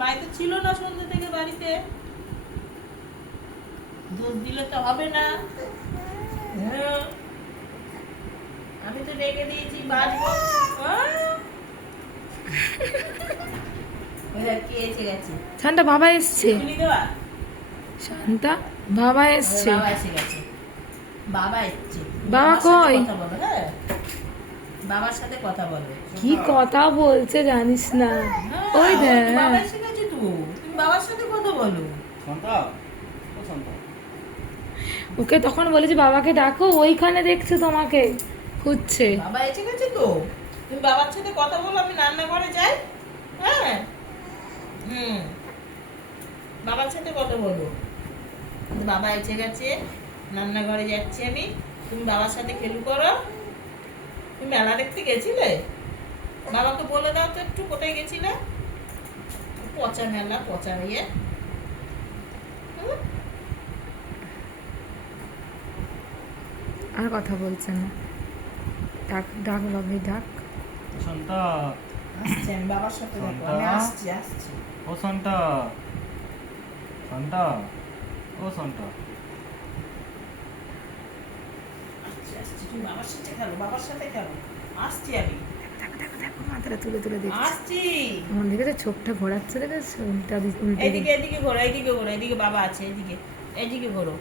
মাই তো ছিল না সন্ধ্যে থেকে বাড়িতে, দোষ দিলে তো হবে না। হ্যাঁ, আমি তো রেখে দিয়েছি বাজবো। কি এসে গেছে? শান্তা বাবা এসছে। খুলি দেওয়া? শান্তা বাবা এসছে। বাবা এসে গেছে, বাবা এসছে। বাবা বাবার সাথে কই? কথা বলো, হ্যাঁ বাবার সাথে কথা বলো। কি কথা বলছে জানিস না? হ্যাঁ, ওই দেখ বাবা এসে গেছে তো, তুমি বাবার সাথে কথা বলো। শান্তা, ও শান্তা। ওকে তখন বলেছি বাবাকে ডাকো, ওইখানে দেখছে তোমাকে খুঁজছে। বাবা এসে গেছে তো, তুমি বাবার সাথে কথা বলো, আমি রান্নাঘরে যাই। হ্যাঁ, বাবার সাথে কথা বলো। বাবা এসে গেছে, রান্নাঘরে যাচ্ছি আমি, তুমি বাবার সাথে খেলু করো। তুমি মেলা দেখতে গেছিলে? বাবাকে বলে দাও তো একটু কোথায় গেছিলে। পচা মেলা, পচা ইয়ে। আর কথা বলছে না। ডাক ডাক বাবু ডাক। শান্তা, আসছি আমি বাবার সাথে দেখো, আমি আসছি আসছি। ও শান্তা, শান্তা, ও শান্তা। আসছি আসছি, তুমি বাবার সাথে খেলো, বাবার সাথে খেলো। আসছি আমি, দেখো দেখো দেখো মাথাটা তুলে তুলে দেখছি। আসছি। মন দেখেছে চোখটা ঘোরাচ্ছে, দেখেছে উল্টা উল্টে। এদিকে এদিকে ঘোরো, এদিকে ঘোরো, এদিকে বাবা আছে, এদিকে এদিকে ঘোরো।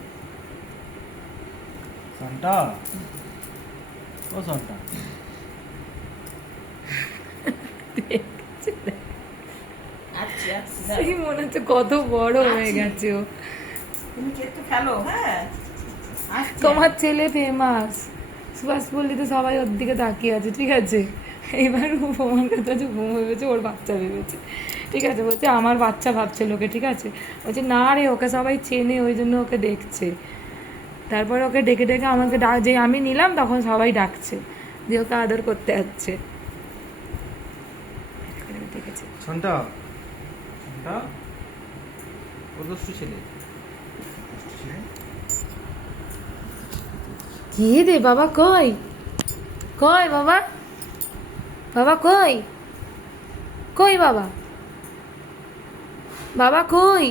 শান্তা, ও শান্তা। আসছি আসছি, সেই মনে হচ্ছে কত বড় হয়ে গেছে ও। তুমি একটু খেলো, হ্যাঁ আসছি তোমার ছেলে ফেমাস, সুভাষ পল্লীতে সবাই ওর দিকে তাকিয়ে আছে, ঠিক আছে? এইবার ও প্রমাণ করতে হচ্ছে ঘুম ভেবেছে ওর বাচ্চা ভেবেছে, ঠিক আছে? বলছে আমার বাচ্চা ভাবছে লোকে, ঠিক আছে? বলছে না রে, ওকে সবাই চেনে ওই জন্য ওকে দেখছে। তারপরে ওকে ডেকে ডেকে আমাকে যে আমি নিলাম তখন সবাই ডাকছে, যে ওকে আদর করতে যাচ্ছে। দেখেছে শান্তা, শান্তা, ও দুষ্টু ছেলে। কি রে বাবা, কই কই বাবা, বাবা কই, কই বাবা, বাবা কই?